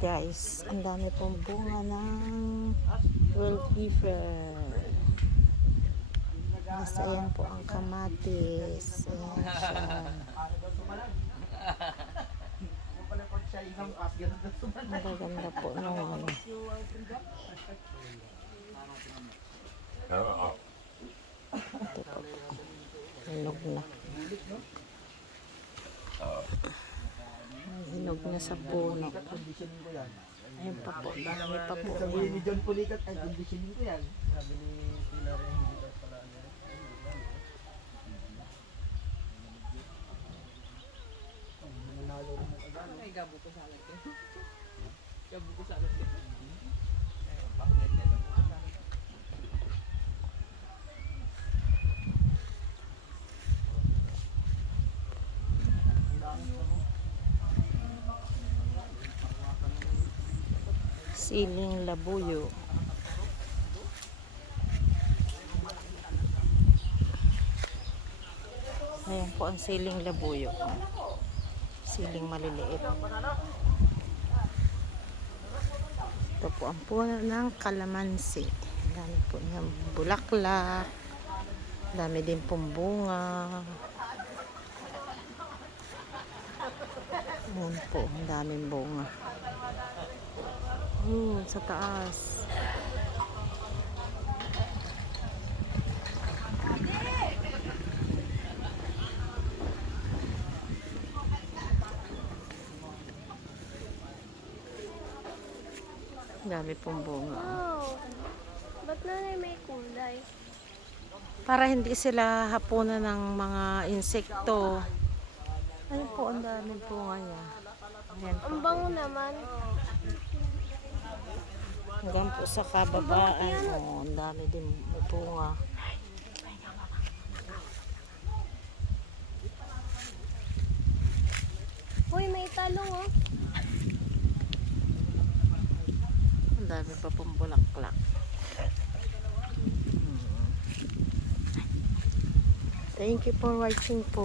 guys, ang dami pong bunga ng world giver. Nasa yan po ang kamatis. Ayan siya. Magaganda po nung ano. Ito po. Hinog na. Hinog na sa puno. Ayun pa po. Dami pa po. Sabi ni John Pulikat, ay conditioning ko yan. Sabi ni Pilar yung hindi pala niya. Manalo rin ang agad. Ay, gabo ko sa alat eh. Gabo ko sa alat eh. Siling labuyo. Ayan po ang siling labuyo. Siling maliliit. Ito po ang puno ng kalamansi. Dami po niyang bulaklak. Dami din pong bunga. Ayan po, ang daming bunga. Sa taas. Dami pong bunga. Oh, ba't na may kulay? Para hindi sila hapunan ng mga insekto. Ayun po, ang dami bunga niya. Ayan po. Ang bango naman. Hanggang po sa kababaan. Oh, ang dami din bunga. Uy, may talong oh. Ang dami pa pong bulaklak. Thank you for watching po.